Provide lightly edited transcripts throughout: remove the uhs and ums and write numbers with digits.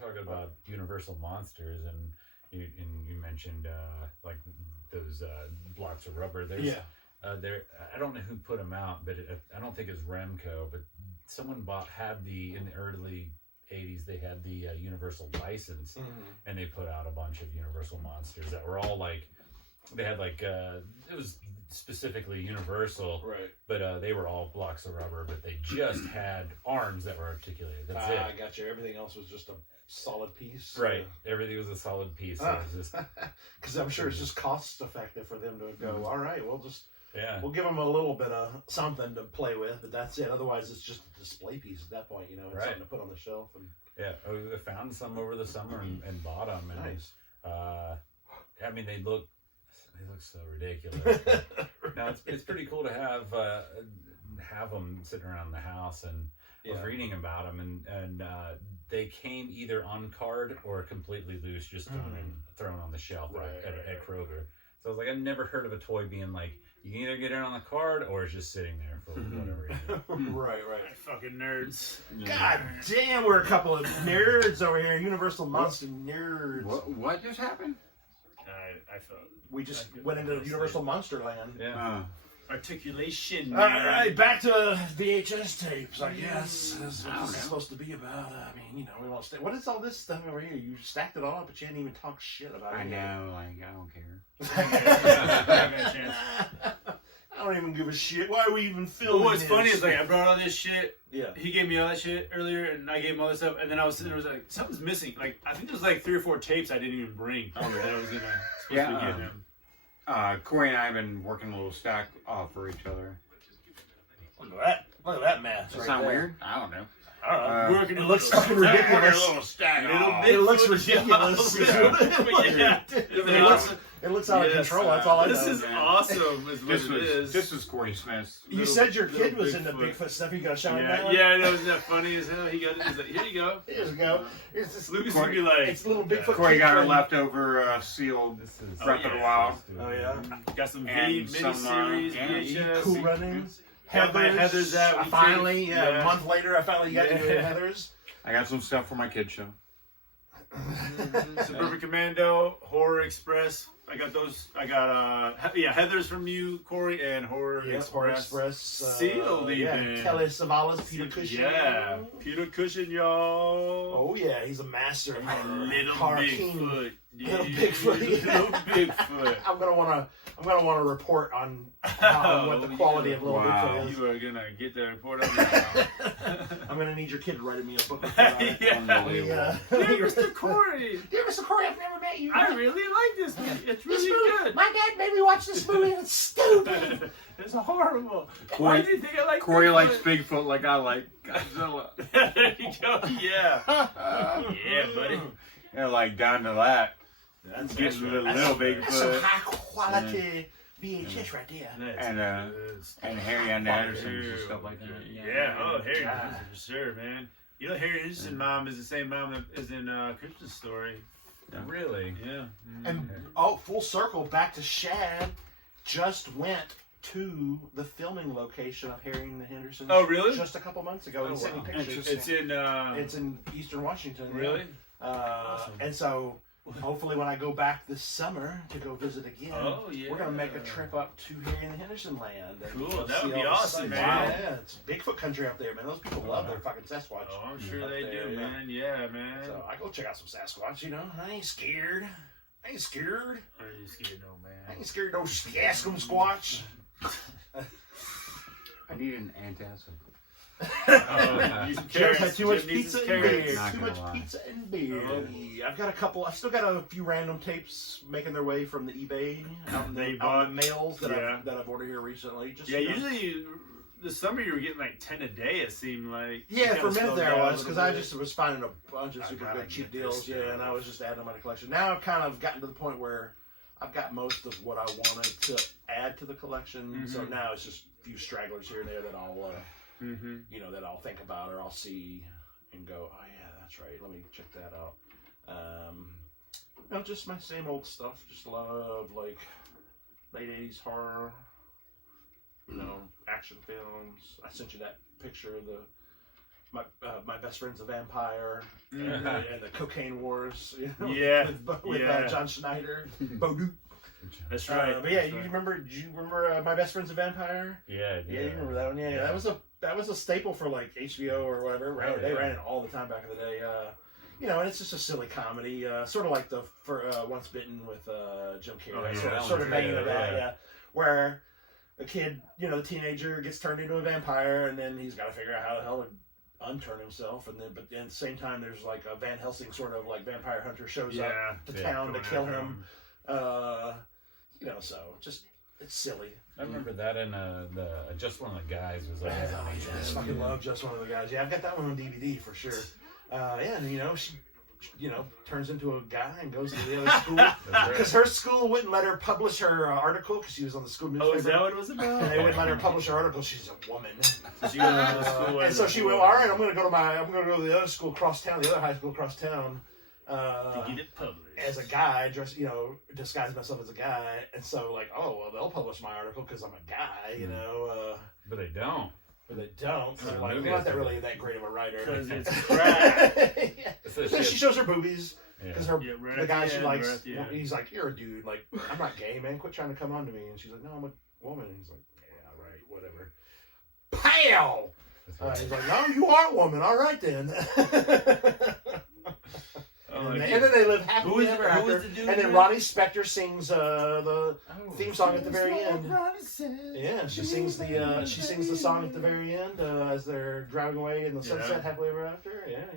talking about Universal Monsters, and you mentioned like those blocks of rubber. There's, I don't know who put them out, but I don't think it's Remco, but someone had in the early 80s, they had the Universal license, and they put out a bunch of Universal Monsters that were all like, they had like, it was specifically Universal, right? But they were all blocks of rubber, but they just had arms that were articulated. That's it. I got you. Everything else was just a solid piece. Right. Everything was a solid piece. Because I'm sure it's just cost effective for them to go, all right, we'll give them a little bit of something to play with, but that's it. Otherwise, it's just a display piece at that point, it's something to put on the shelf. And I found some over the summer and bought them. And, nice. I mean, they look so ridiculous. Now it's pretty cool to have them sitting around the house, and I was reading about them, and they came either on card or completely loose, just thrown on the shelf at Kroger. So I was like, I've never heard of a toy being like, you can either get it on the card or it's just sitting there for whatever reason. Right. Fucking nerds. God damn, we're a couple of nerds over here. Universal Monster nerds. What just happened? I felt we just went into Universal Monster Land. Yeah. Articulation. All right, back to VHS tapes, I guess. That's what this is supposed to be about. I mean, we want to stay. What is all this stuff over here? You stacked it all up, but you didn't even talk shit about it. I know, like, I don't care. I don't even give a shit. Why are we even filming What's this? funny is, like, I brought all this shit. Yeah. He gave me all that shit earlier, and I gave him all this stuff, and then I was sitting there, like, something's missing. Like, I think there's like 3 or 4 tapes I didn't even bring that I was supposed to get him. Korey and I have been working a little stack off for each other. Look at that mess. Does that sound weird? I don't know. It looks fucking ridiculous. A little stack. It looks ridiculous. It looks out of control. That's all I know. This is awesome. Is what it is. This is Korey Smith. You said your kid was into Bigfoot stuff. You got to shout him down. Yeah, I know. Isn't that funny as hell? He got it. He's like, here you go. Here you go. Here's this Lucas would be like, it's little Bigfoot. Korey got her leftover sealed Breath of the Wild. Oh yeah. Got some And miniseries, VHS. Cool Runnings. Heather's out. Finally, a month later, I finally got to do Heather's. I got some stuff for my kids show. Suburban Commando, Horror Express. I got those. I got Heather's from you, Korey, and Horror Express. Horror Express. Sealed even. Kelly Savalas, Peter Cushing. Yeah, Peter Cushing, y'all. Oh yeah, he's a master of Little Bigfoot. Yeah. Little Bigfoot. Little Bigfoot. I'm gonna want to report on what the quality of Little Bigfoot is. You are gonna get the report on that. I'm gonna need your kid to write me a book. Dear Mr. Korey. Dear Mr. Korey, I've never met you. I really like this movie. It's really good. My dad made me watch this movie and it's stupid. It's horrible. Why do you think I like Korey Bigfoot? likes Bigfoot like I like Godzilla. There you go. Yeah. Yeah, buddy. Yeah, like down to that. That's Getting a little That's Bigfoot. some high quality VHS right there. And Harry and Andersons and stuff like that. Yeah. Oh, Harry Anderson for sure, man. You know, Harry Anderson's mom is the same mom that is in Christmas Story. Really? Yeah. And full circle back to Shad. Just went to the filming location of Harry and the Hendersons. Oh, really? Just a couple months ago. He sent me pictures. It's in Eastern Washington. Really? Awesome. And so hopefully when I go back this summer to go visit again, we're going to make a trip up to Harry and the Henderson land. And cool. That would be awesome, man. Wow. Yeah, it's Bigfoot country up there, man. Those people love their fucking Sasquatch. Oh, I'm sure they do, man. Yeah, man. So I go check out some Sasquatch, I ain't scared. Are you scared, no, man? I ain't scared of no Sasquatch Squatch. I need an antacid. Jim's had too much pizza and beer. Too much pizza and beer. I've still got a few random tapes making their way from the eBay out in the mails that I've ordered here recently. Usually this summer you were getting like 10 a day, it seemed like. Yeah, for a minute there I was, because I just was finding a bunch of super good cheap deals, and I was just adding them to my collection. Now I've kind of gotten to the point where I've got most of what I wanted to add to the collection, so now it's just a few stragglers here and there that I'll, that I'll think about or I'll see and go, oh yeah, that's right, let me check that out. Just my same old stuff, just a lot of like late 80s horror, action films. I sent you that picture of the My Best Friend's a Vampire, and the Cocaine Wars, with John Schneider, Bodoo. That's right. But yeah, do you remember My Best Friend's a Vampire? Yeah, you remember that one? Yeah. That was a staple for like HBO or whatever. Right? They ran it all the time back in the day. And it's just a silly comedy, sort of like for Once Bitten with Jim Carrey, sort of banging that, where a kid, the teenager gets turned into a vampire, and then he's got to figure out how the hell to unturn himself, but at the same time, there's like a Van Helsing sort of like vampire hunter shows up to town to kill him. So just it's silly. I remember that in the Just One of the Guys was like. I fucking love Just One of the Guys. Yeah, I've got that one on DVD for sure. And she turns into a guy and goes to the other school because her school wouldn't let her publish her article because she was on the school newspaper. Oh, is that what it was about? And they wouldn't let her publish her article. She's a woman. So she goes to school and so she went, all right, I'm going to go to the other school across town, the other high school across town. To get it published. As a guy, disguise myself as a guy, and so they'll publish my article because I'm a guy, But they don't. But they don't. So I'm not really that great of a writer. Because it's crap. So she shows her boobies. Because the guy she likes, right, he's like, you're a dude. Like, I'm not gay, man. Quit trying to come on to me. And she's like, no, I'm a woman. And he's like, yeah, right, whatever. Pow! He's like, no, you are a woman. All right, then. And then they live happily ever after. And then Ronnie Spector sings the theme song at the very end. Yeah, she sings the song at the very end as they're driving away in the sunset happily ever after. Yeah.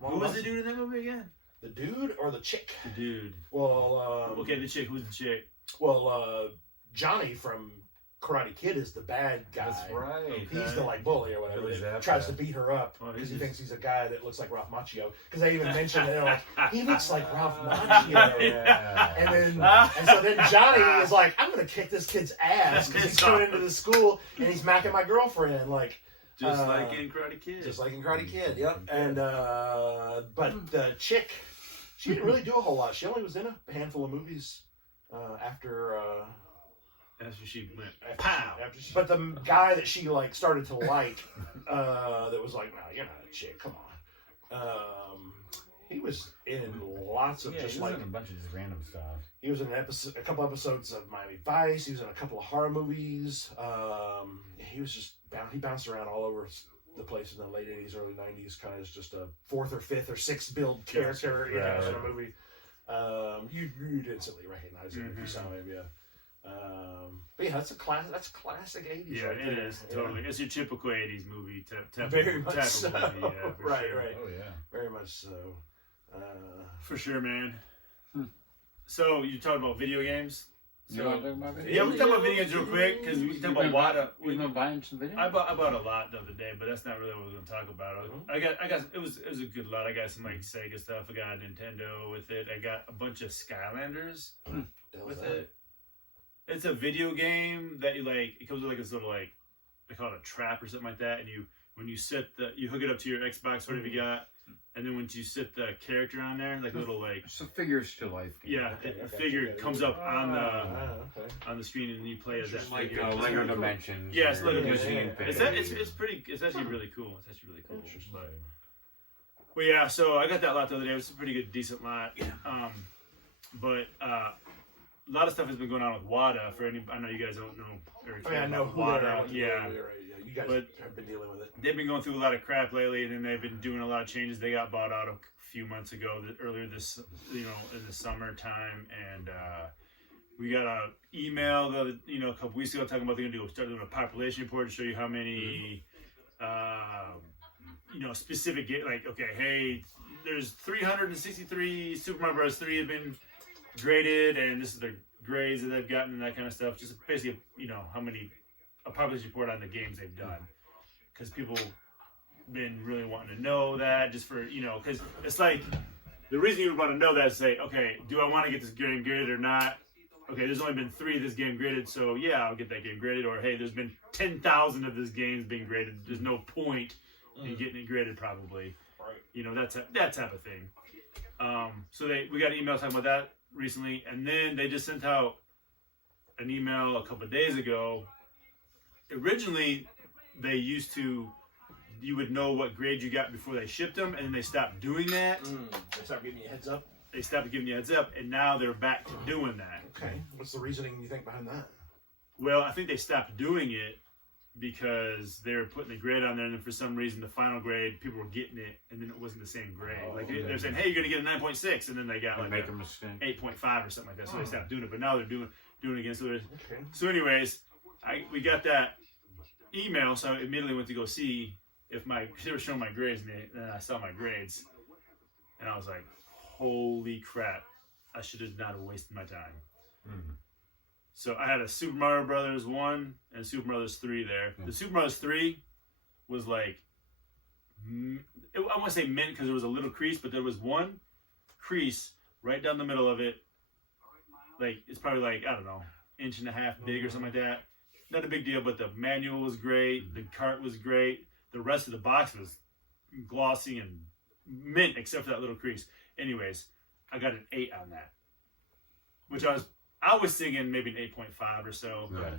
Who was the dude in that movie again? The dude or the chick? The dude. Well, okay, the chick. Who's the chick? Well, Johnny from Karate Kid is the bad guy. That's right. Okay. He's the bully or whatever. That tries to beat her up because he thinks he's a guy that looks like Ralph Macchio. Because they even mentioned it, he looks like Ralph Macchio. And so then Johnny is like, I'm gonna kick this kid's ass because he's coming into the school and he's macking my girlfriend just like in Karate Kid. Just like in Karate Kid. Yep. And but the chick, she didn't really do a whole lot. She only was in a handful of movies after. After she went, pow! But the guy that she started to like, that was like, no, you're not a chick. Come on. He was in lots of he was in a bunch of just random stuff. He was in a couple episodes of Miami Vice. He was in a couple of horror movies. He was just he bounced around all over the place in the late '80s, early '90s. Kind of as just a fourth or fifth or sixth build character in a movie. You'd instantly recognize him if you saw him. Yeah. But yeah, that's classic 80s. Yeah, it is totally. It's your typical 80s movie type very much so. Movie. Yeah, right. Oh yeah, very much so. For sure, man. So you talking about video games? You want to talk about video? Yeah, we can talk about video games real quick because we can talk about WATA. We've been buying some video. I bought a lot the other day, but that's not really what we're going to talk about. I got it was a good lot. I got some Sega stuff. I got a Nintendo with it. I got a bunch of Skylanders with it. It's a video game that it comes with this little they call it a trap or something like that, and when you hook it up to your Xbox, whatever you got, and then once you set the character on there, a little it's a figures to life game. Yeah, the figure comes up on the screen and you play as that figure. Like Lego Dimensions. Yeah, it's Lego Dimensions. It's actually really cool. It's actually really cool. But yeah, so I got that lot the other day. It was a pretty good, decent lot. But a lot of stuff has been going on with WATA. I know you guys don't know everything. I know who WATA. Yeah, you guys have been dealing with it. They've been going through a lot of crap lately, and then they've been doing a lot of changes. They got bought out a few months ago, earlier this, in the summertime, and we got an email a couple weeks ago talking about they're going to start doing a population report to show you how many, specific hey, there's 363 Super Mario Bros. 3 have been graded, and this is the grades that they've gotten and that kind of stuff. Just basically, how many a population report on the games they've done, because people been really wanting to know that, just for because it's the reason you would want to know that is say, okay, do I want to get this game graded or not? Okay, there's only been 3 of this game graded, so yeah, I'll get that game graded. Or hey, there's been 10,000 of this game's being graded. There's no point in getting it graded, probably. Right. That type of thing. So we got an email talking about that recently, and then they just sent out an email a couple of days ago. Originally, they used to you would know what grade you got before they shipped them, and then they stopped doing that. They stopped giving you a heads up? They stopped giving you a heads up, and now they're back to doing that. Okay. What's the reasoning you think behind that? Well, I think they stopped doing it because they were putting the grade on there, and then for some reason, the final grade, people were getting it, and then it wasn't the same grade. They're saying, hey, you're going to get a 9.6, and then they got like make a mistake. 8.5 or something like that, so they stopped doing it. But now they're doing it again. So anyways, we got that email, so I immediately went to go see if they were showing my grades, and then I saw my grades, and I was like, holy crap, I should have not wasted my time. Mm-hmm. So I had a Super Mario Brothers 1 and Super Mario Brothers 3 there. The Super Mario Brothers 3 was like, I want to say mint because there was a little crease, but there was one crease right down the middle of it. Like, it's probably like, I don't know, 1.5 inches big or something like that. Not a big deal, but the manual was great. The cart was great. The rest of the box was glossy and mint except for that little crease. Anyways, I got an 8 on that, which I was thinking maybe an 8.5 or so. Right.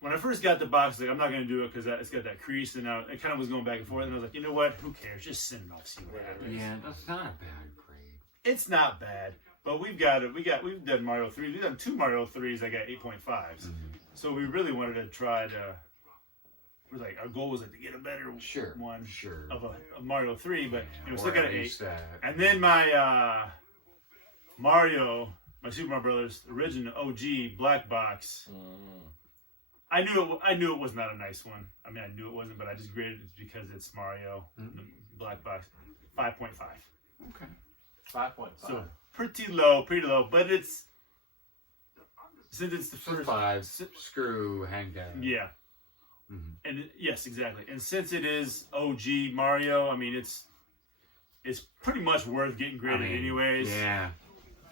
When I first got the box, like, I'm not going to do it because it's got that crease, and it kind of was going back and forth. And I was like, you know what? Who cares? Just send it off, see what happens. Yeah, that's not a bad grade. It's not bad, but we've done Mario 3. We've done 2 Mario 3s. I got 8.5s. Mm-hmm. So we really wanted to try to. Our goal was like to get a better one of a Mario 3, but still got an 8. And then my Mario, my Super Mario Brothers original OG black box. I knew it was not a nice one. I mean, I knew it wasn't, but I just graded it because it's Mario, the black box, 5.5. Okay, 5.5. So pretty low, but since it's the first 5 screw hang down. Yeah. Mm-hmm. And yes, exactly. And since it is OG Mario, I mean, it's pretty much worth getting graded anyways. Yeah.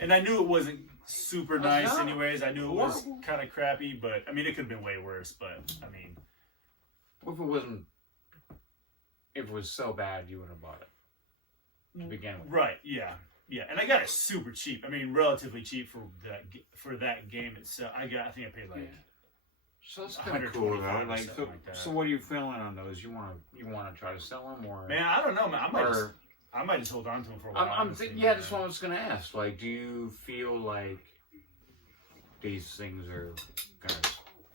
And I knew it wasn't super nice anyways. I knew it was kind of crappy, but I mean, it could have been way worse. But I mean, what if it was so bad you wouldn't have bought it to begin with? Right? Yeah. And I got it super cheap. I mean, relatively cheap for that game itself. I think I paid like. Yeah. So that's kind of cool though. So what are you feeling on those? You want to try to sell them or? Man, I don't know, man. I might just hold on to them for a while. I'm thinking, that's what I was gonna ask. Like, do you feel like these things are gonna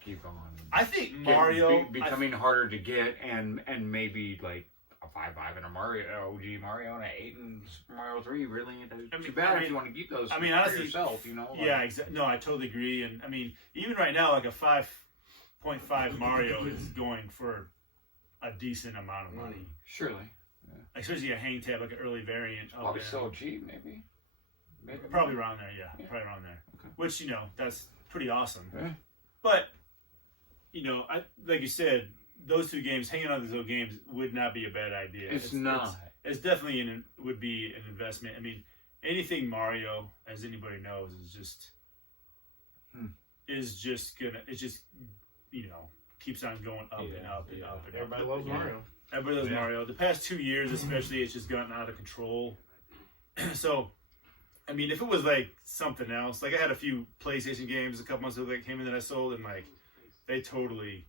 keep on? I think Mario becoming harder to get, and maybe like a 5.5 in a Mario OG Mario and an 8 in Super Mario 3 really ain't too bad if you want to keep those. I mean, honestly, for yourself, you know. Yeah, exactly. No, I totally agree. And I mean, even right now, like a 5.5 Mario is going for a decent amount of money. Surely. Yeah. Especially a hang tab, like an early variant. Probably so cheap, maybe. Probably around there, yeah. Probably around there. Okay. Which, that's pretty awesome. Yeah. But, like you said, those 2 games, hanging on to those old games would not be a bad idea. It's not. It's definitely would be an investment. I mean, anything Mario, as anybody knows, is just keeps on going up and up and up and everybody up. Loves Mario. Everybody loves Mario. The past 2 years, especially, it's just gotten out of control. So, I mean, if it was like something else, like I had a few PlayStation games a couple months ago that came in that I sold, and like they totally,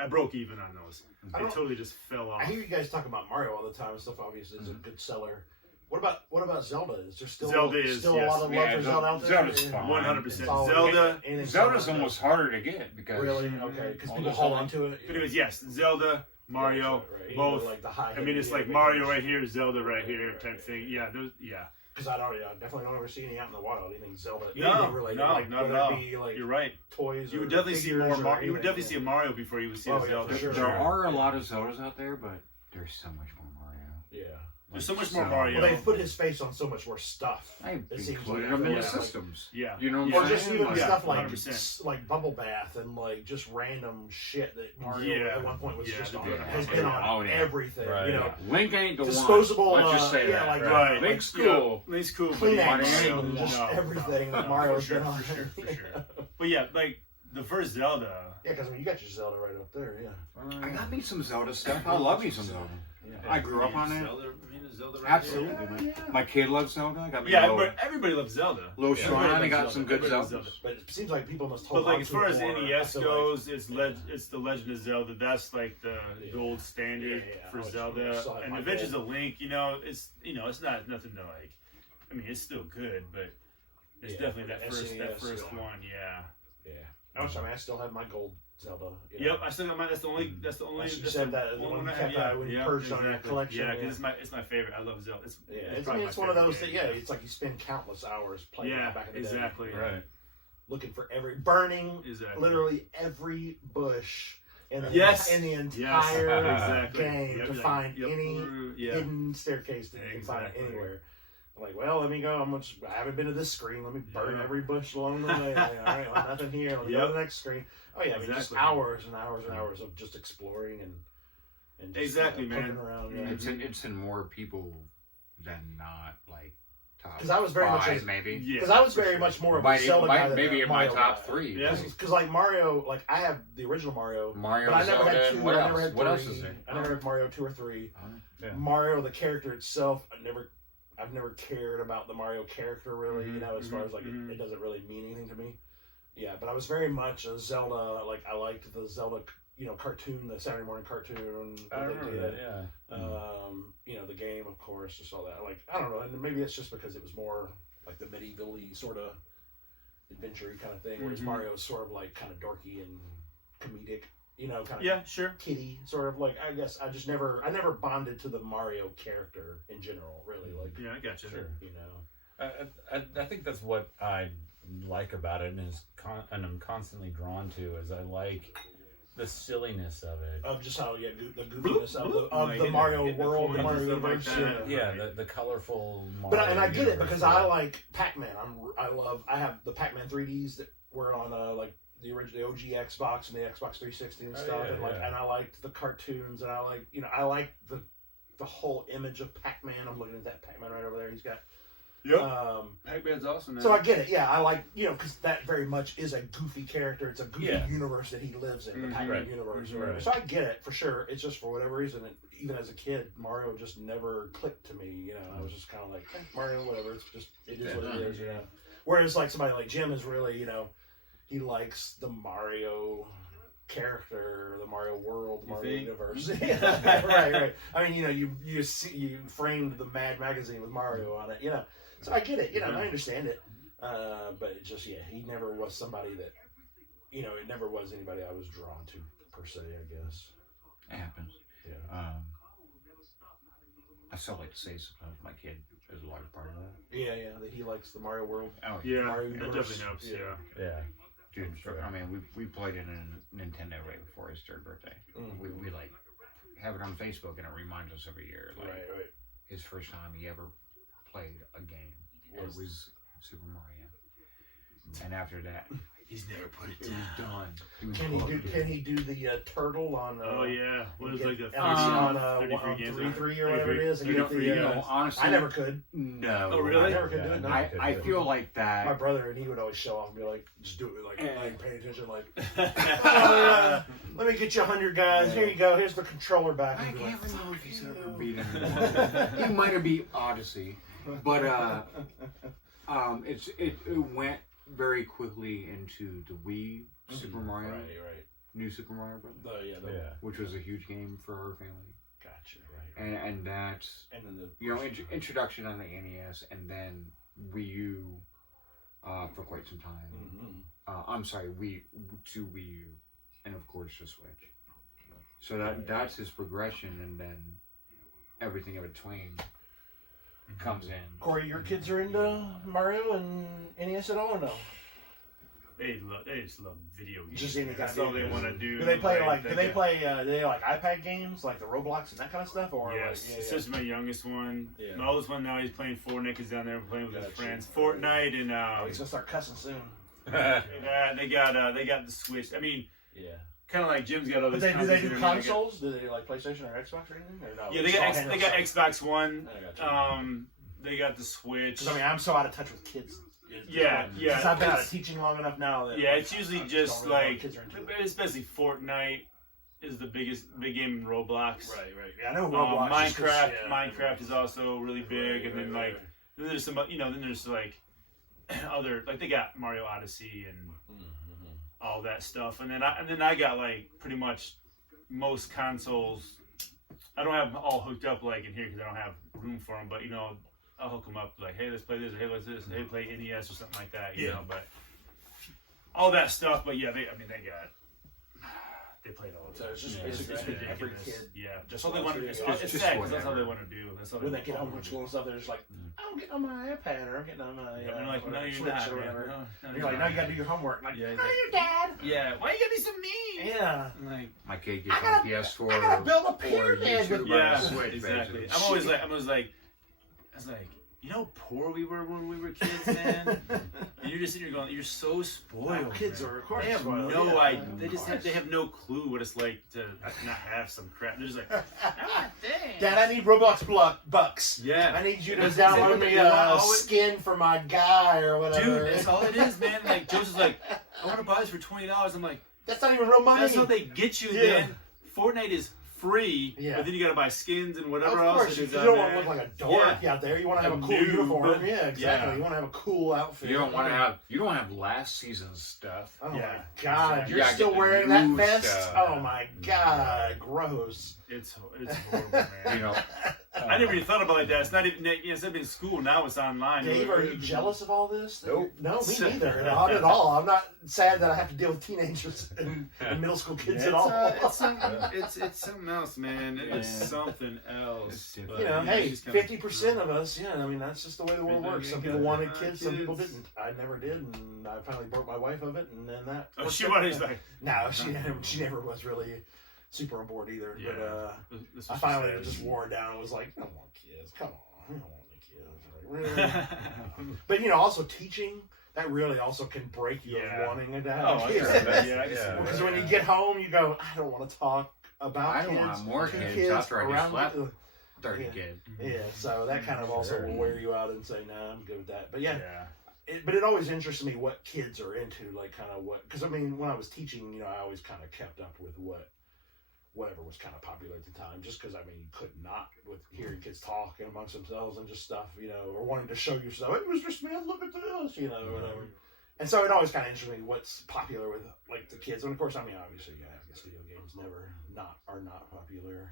I broke even on those. They totally just fell off. I hear you guys talk about Mario all the time and stuff. Obviously, is a good seller. What about Zelda? Is there still a lot of love for Zelda out there? Zelda's fine. 100%. Zelda's almost harder to get because because people hold on to it. But anyways, yes, Zelda, Mario, both. Like the high. I mean, it's like Mario right here, Zelda right here type thing. Yeah, Because I definitely don't ever see any out in the wild. Anything Zelda? No, related. Not at all. You're right. Toys. You would definitely see more. You would definitely see a Mario before you would see a Zelda. For sure. There are a lot of Zeldas out there, but there's so much more Mario. Yeah. There's so much more Mario. Well, they've put his face on so much more stuff. They've included him in the systems. Yeah. You know, or just even stuff 100%. like Bubble Bath and like just random shit that Mario at one point was just on. Has been on everything. Right. Link ain't the disposable. One. Let's just say that. Like, right. Link's cool. Link's cool. Kleenex, just everything that Mario's been on. For sure. But yeah, like the first Zelda. Yeah, because I mean, you got your Zelda right up there. Yeah. I got me some Zelda stuff. I love me some Zelda. Yeah. I grew up on it. Zelda right Absolutely, there. man. My kid loves Zelda. I got me everybody loves Zelda. Little Shrine. I got some good Zelda. But it seems like people must hold But like on as to far it as more. NES goes, it's the Legend of Zelda. That's like the gold standard for Zelda. And Adventures of Link, it's not nothing to like. I mean, it's still good, but it's definitely that first one. Yeah. I still have my gold Zelda. Yep, I still got mine. That's the only. You said that when you kept that when you purged on your collection. Yeah, because it's my favorite. I love Zelda. It's one of those that it's like you spend countless hours playing back in the day. Exactly. Right. Looking for burning literally every bush in the entire game to find any hidden staircase that you can find anywhere. I'm like, well, let me go. I haven't been to this screen. Let me burn every bush along the way. All right, well, nothing here. Let me go to the next screen. Oh yeah, I mean, just hours and hours and hours of just exploring and just, man. Around. It's in more people than not like top. Because I was very five, maybe. Because I was very much more of a Zelda guy than maybe in my Mario top guy. 3. Yeah. Because like Mario, like I have the original Mario, but I never Zelda, had 2. What I else? never had 3. What else is there? I never had Mario 2 or 3. Yeah. Mario, the character itself, I've never cared about the Mario character really. As far as like it doesn't really mean anything to me. Yeah, but I was very much a Zelda. Like I liked the Zelda, cartoon, the Saturday morning cartoon. I remember that. Yeah. The game, of course, just all that. Like I don't know, and maybe it's just because it was more like the medieval-y sort of adventure kind of thing, whereas Mario is sort of like kind of dorky and comedic. Kind of kiddie, sort of like. I guess I never bonded to the Mario character in general, really. Like, yeah, I got you. Sure. I think that's what I like about it, and I'm constantly drawn to. Is I like the silliness of it, of just how the goofiness of the Mario world, the Mario universe. The colorful. Mario but I get it because I like Pac-Man. I have the Pac-Man 3Ds that were on the original OG Xbox and the Xbox 360 and stuff, and I liked the cartoons, and I like the whole image of Pac-Man. I'm looking at that Pac-Man right over there. He's got Pac-Man's awesome, man. So I get it. Yeah, I like because that very much is a goofy character. It's a goofy universe that he lives in, the Pac-Man universe. Right. So I get it for sure. It's just for whatever reason, even as a kid, Mario just never clicked to me. I was just kind of like Mario, whatever. It is what it is. Whereas like somebody like Jim is really he likes the Mario character, the Mario world, the Mario universe. Right. I mean, you framed the Mad magazine with Mario on it, So I get it, I understand it. But it just, he never was somebody that, it never was anybody I was drawn to per se, I guess. It happens. Yeah. I still like to say sometimes my kid is a large part of that. Yeah, that he likes the Mario world. Oh, yeah. Mario that definitely helps, Yeah. Dude, I mean, we played it in Nintendo right before his 3rd birthday. We like have it on Facebook, and it reminds us every year. Like, right. His first time he ever played a game was Super Mario, and after that, he's never put it down. Can he do the turtle on? Oh yeah, what is like the on 3 or whatever it is? Honestly, I never could. No, oh really? I never could do it. No. I feel like that. My brother, and he would always show off and be like, "Just do it, like pay attention, like." Let me get you 100 guys. Here you go. Here's the controller back. I can't remember if he's ever beaten him. He might have beat Odyssey, but it went very quickly into the Wii Super Mario, right. New Super Mario Bros. Which was a huge game for our family. Gotcha, right. And that's introduction on the NES, and then Wii U for quite some time. I'm sorry, Wii U, and of course the Switch. So that's his progression, and then everything in between comes in. Korey, your kids are into Mario and NES at all, or no? They just love video games. Just any kind That's of all they want to do. Do they play Do they play iPad games like the Roblox and that kind of stuff? Or yes, it's just my youngest one. Yeah. My oldest one now, he's playing Fortnite. He's down there playing with his friends. Fortnite and he's gonna start cussing soon. They got the Switch. I mean, kind of like Jim's got all this. But do they do consoles? Do they like PlayStation or Xbox or anything? Or no? Yeah, they got Xbox One. They got the Switch. I mean, I'm so out of touch with kids Yeah. Since I've been out of teaching long enough now. That, it's usually just really like, especially Fortnite is the big game in Roblox. Right. Yeah, I know Roblox. Minecraft is also really big, and then then there's some, then there's like other, like they got Mario Odyssey and all that stuff, and then I got like pretty much most consoles. I don't have them all hooked up like in here because I don't have room for them, but I'll hook them up like, hey, let's play this, or hey, let's this, hey, play NES or something like that, you know. But all that stuff, but yeah, they played all of it. So it's just it's ridiculous. Every kid, that's all they want to do. It's sad because that's all they want to do. That's all when they get home from school and stuff, they're just like, I'm getting on my iPad or I'm getting on my and they're like, no, you're Switch not, or whatever. No, you're like, now you gotta do your homework. Like, yeah, no, your dad. Yeah, why you gotta be so mean? Yeah, like my kid gets on PS4. I gotta build a or pyramid with YouTube Switch, exactly. basically. I was like, you know how poor we were when we were kids, man. And you're just sitting here going, you're so spoiled. Kids man. are, of course, they have spoiled. no idea. They have no clue what it's like to not have some crap. They're just like, Dad, I need Roblox bucks. Yeah. I need you to That's download exactly me a what skin for my guy or whatever. Dude, that's all it is, man. Like Joseph's like, I want to buy this for $20. I'm like, that's not even real money. that's what they get you, man. Fortnite is free, but then you gotta buy skins and whatever of course, else. you don't want to look like a dork out there. You want to have a cool uniform. Yeah, exactly. Yeah. You want to have a cool outfit. You don't want to have. You don't have last season's stuff. Oh Yeah. my god, Exactly. you're Yeah, still get the wearing that new vest? stuff. Oh my god, gross. It's horrible, man. You know, I never even thought about it like that. It's not even. It's not in school now. It's online. Dave, are you jealous of all this? Nope. No, me neither. Not at all. I'm not sad that I have to deal with teenagers and middle school kids at all. It's something else, man. It is something else. But, hey, just kinda- 50% of us, I mean, that's just the way the world works. Some people wanted kids, some people didn't. I never did, and I finally broke my wife of it, and then that. Oh, she was like. No, she never was really super on board either. Yeah. But I finally just wore it down and was like, I don't want kids. Come on, I don't want any kids. Like, really? But also teaching. That really also can break you of wanting to have kids. Because when you get home, you go, I don't want to talk about kids. I want more kids after I just left 30 kids. Yeah, so that kind of also will wear you out and say, nah, I'm good with that. But but it always interests me what kids are into, like kind of what, because I mean, when I was teaching, I always kind of kept up with whatever was kind of popular at the time, just because I mean you could not with hearing kids talking amongst themselves and just stuff, or wanting to show you stuff. Hey, Mr. Smith, look at this, whatever. And so it always kind of interests me what's popular with like the kids. And of course, I mean, obviously, I guess video games are not popular.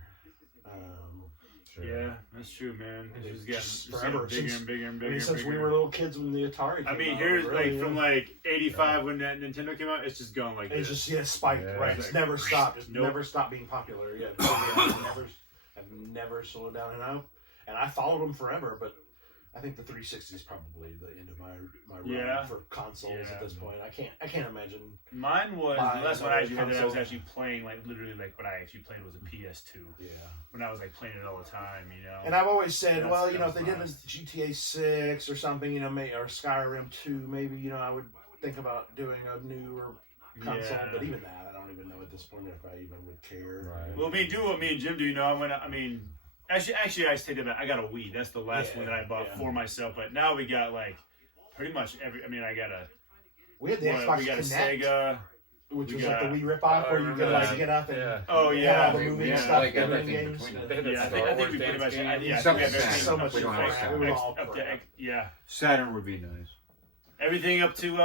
Yeah, that's true, man. It's just forever, bigger and bigger and bigger. I mean, since we were little kids when the Atari came out. I mean, here's really, from like 85 when that Nintendo came out, it's just gone like this. It's just spiked, right? It's never stopped. It's never stopped being popular. Yeah, I've never slowed down, and I followed them forever, but I think the 360 is probably the end of my run for consoles at this point. I can't imagine. Mine was the last one I actually had that I was actually playing, like literally like what I actually played was a PS2. Yeah. When I was like playing it all the time, And I've always said, well, if they did a GTA 6 or something, or Skyrim 2, maybe, I would think about doing a newer console. Yeah. But even that, I don't even know at this point if I even would care. Right. Well, what me and Jim do, Actually, I take that back. I got a Wii. That's the last one that I bought for myself. But now we got like pretty much every. I mean, I got a. We had the Xbox We got Kinect, a Sega, which was like the Wii ripoff, where you could like get up and all the movie and stuff, like everything games. between I think we pretty much. So much Saturn would be nice. Everything up to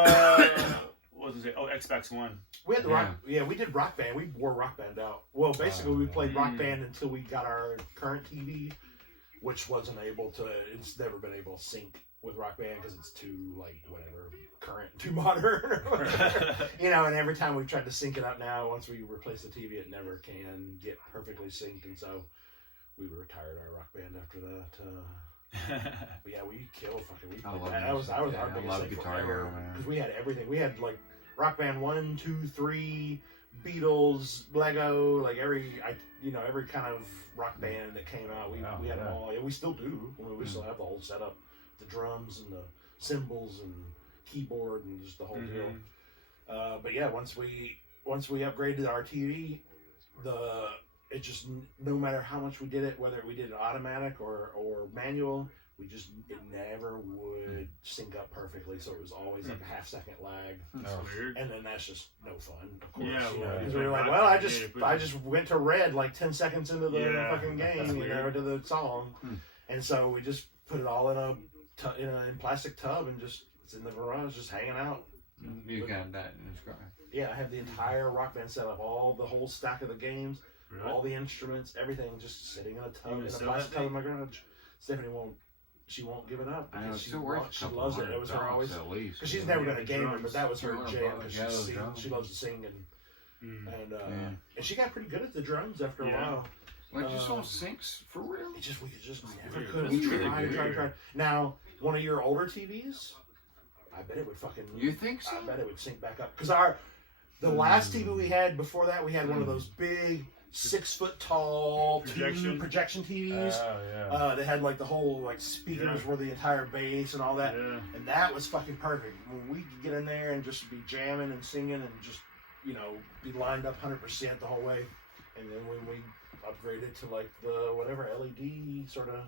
what was it? Oh, Xbox One. We had the we did Rock Band. We wore Rock Band out. Well, basically, we played Rock Band until we got our current TV, which wasn't able to. It's never been able to sync with Rock Band because it's too current, too modern. And every time we tried to sync it up now, once we replace the TV, it never can get perfectly synced, and so we retired our Rock Band after that. But yeah, we killed fucking. We played that. That was our biggest thing forever because we had everything. We had like Rock Band 1, 2, 3, Beatles, Lego, like every kind of rock band that came out. We had them all. Yeah, we still do. We still have the whole setup, the drums and the cymbals and keyboard and just the whole deal. But yeah, once we upgraded our TV, it just, no matter how much we did it, whether we did it automatic or manual, it never would sync up perfectly, so it was always like a half-second lag. That's weird. And then that's just no fun, of course. Yeah, because we were like, well, I just went to red like 10 seconds into the fucking game, to the song, and so we just put it all in a plastic tub and just it's in the garage, just hanging out. You got that in his garage. Yeah, I have the entire Rock Band set up, the whole stack of the games, all the instruments, everything, just sitting in a tub, in a plastic tub in my garage. Stephanie won't give it up. I know, she loves it. It was her always, because she's Yeah. never been a gamer, but that was her $200 jam, because drums. she loves to sing, and she got pretty good at the drums after a while. Like, just all syncs for real? We just never could. We tried. Now, one of your older TVs, I bet it would fucking. You think so? I bet it would sync back up, because the last TV we had before that, we had one of those big 6 foot tall projection TVs. They had like the whole like speakers were the entire bass and all that, and that was fucking perfect. When we could get in there and just be jamming and singing and just be lined up 100% the whole way, and then when we upgraded to like the whatever LED sort of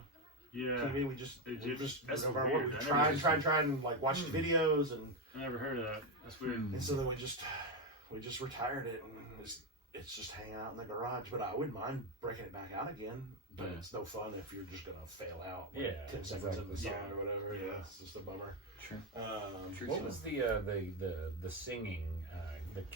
TV, we just that's went over our weird. work. We tried and like watched videos, and I never heard of that. That's weird. and so then we just retired it, and it's just hanging out in the garage. But I wouldn't mind breaking it back out again. But it's no fun if you're just gonna fail out 10 seconds into the song or whatever. Yeah, it's just a bummer. Sure. What was the singing?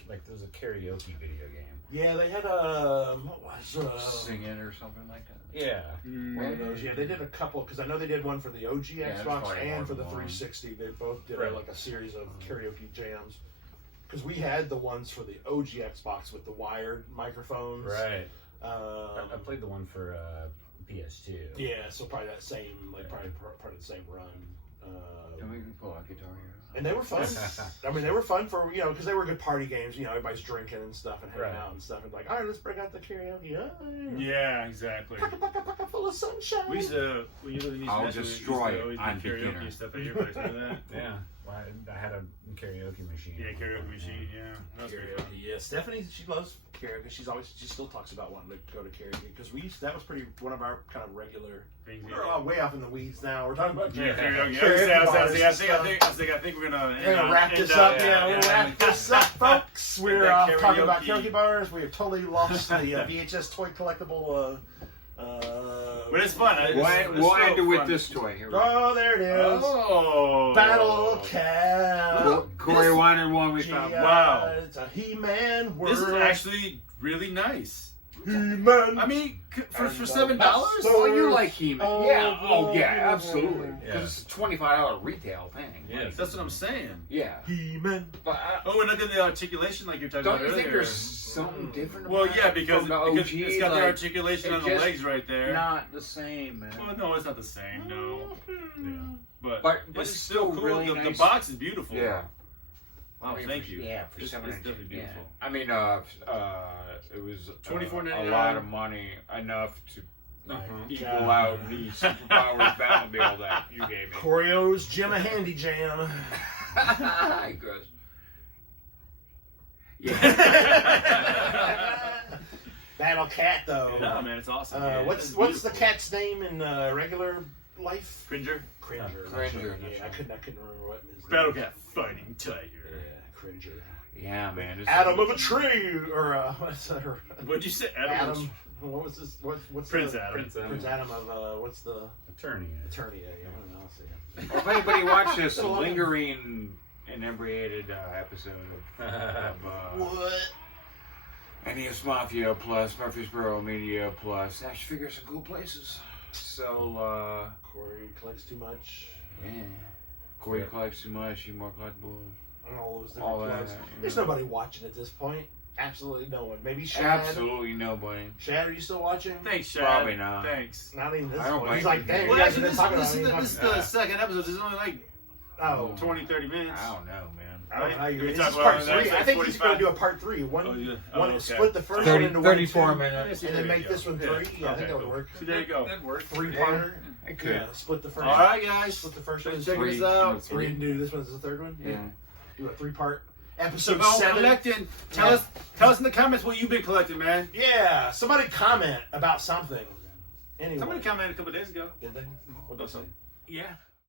Like there was a karaoke video game. Yeah, they had what was Singing or something like that. Yeah. One of those. Yeah, they did a couple, because I know they did one for the OG Xbox and for the 360. They both did like a series of karaoke jams. Because we had the ones for the OG Xbox with the wired microphones. Right. I played the one for PS2. Yeah, so probably that same, probably part of the same run. Can we pull out guitar here? And they were fun. I mean, they were fun for, because they were good party games. Everybody's drinking and stuff and hanging out and stuff. And like, all right, let's break out the karaoke. Yeah, exactly. Pocket full of sunshine. We used to, when you lived in I'll NESmafia, destroy it. always I'm do karaoke beginner. stuff at your place. Remember that? Yeah. Well, I had a karaoke machine. Yeah, karaoke machine. Yeah. That's Karaoke, yeah. Stephanie, she loves karaoke. She still talks about wanting to go to karaoke, because that was one of our kind of regular. We're way off in the weeds now. We're talking about karaoke. I think we're gonna wrap this up. We'll wrap this up, folks. We're talking about karaoke bars. We have totally lost the VHS toy collectible. But it's fun. We'll end it with this toy. Here we go. Oh, there it is. Oh, Battle Cat. Corey wanted one. We found. Wow. It's a He-Man world. This is actually really nice. He-Man. I mean, for $7. Oh, you like He-Man? Yeah. Oh, yeah. Absolutely. Yeah. Because it's a $25 retail thing. Yeah, That's what I'm saying. Yeah. He-Man. But Oh, and look at the articulation like you're talking about don't you earlier. think there's something different? Well, about yeah, it because from the OG, it's got the articulation on the just legs right there. Not the same, man. Well, no, it's not the same. No. Yeah. But it's it's still still cool. really The nice. box is beautiful. Yeah. Wow, thank you. Yeah, for It's 7 inches. definitely beautiful. Yeah. I mean, it was $24.99. a lot of money, enough to equal God. out the Superpowers battle deal that you gave me. Korey's Jim a Handy Jam. Gross. Battle Cat, though. Yeah, man, it's awesome. What's the cat's name in regular life? Cringer? Cringer. Cringer. Yeah, I couldn't remember what his Battle name Cat Fighting Tiger. was. Yeah, Cringer. Yeah, man. Adam of a tree, or what's that? What'd you say? Adam. What was this? What's Prince the, Adam. Prince Adam of what's the Attorney. attorney? Yeah, I'll see. Well, if anybody watched this lingering inebriated episode of What? NESmafia plus Murfreesboro Media plus Action Figures and Cool Places. So, Korey collects too much. yeah. Corey collects too much, you more collectibles. And all those All different that, plugs. you There's know. nobody watching at this point. Absolutely no one. Maybe Shad. Absolutely nobody. Shad, are you still watching? Thanks, Shad. Probably not. Thanks. Not even this I don't one. like He's like, him. dang, Well, you guys actually, have been talking about me. this is the second episode. This is only like Oh. 20, 30 minutes. I don't know, man. I don't know how you We this talk is about part it, that's 3. like I think he's going to 45. do a part 3. One, Oh, yeah. one Okay. split the first one into 34 1 and 2, minutes. and then make this one 3. Yeah, I think that would work. So there you go. That worked. 3-parter. I could. Yeah, split the first. All right, guys. Split the first one. Check Three. this out. And you can do this one as the third one. Yeah. Do a 3-part episode Keep on 7. collecting. Tell us in the comments what you've been collecting, man. Yeah, somebody comment about something. Anyway. Somebody commented a couple days ago. Did they? What did they say? Yeah.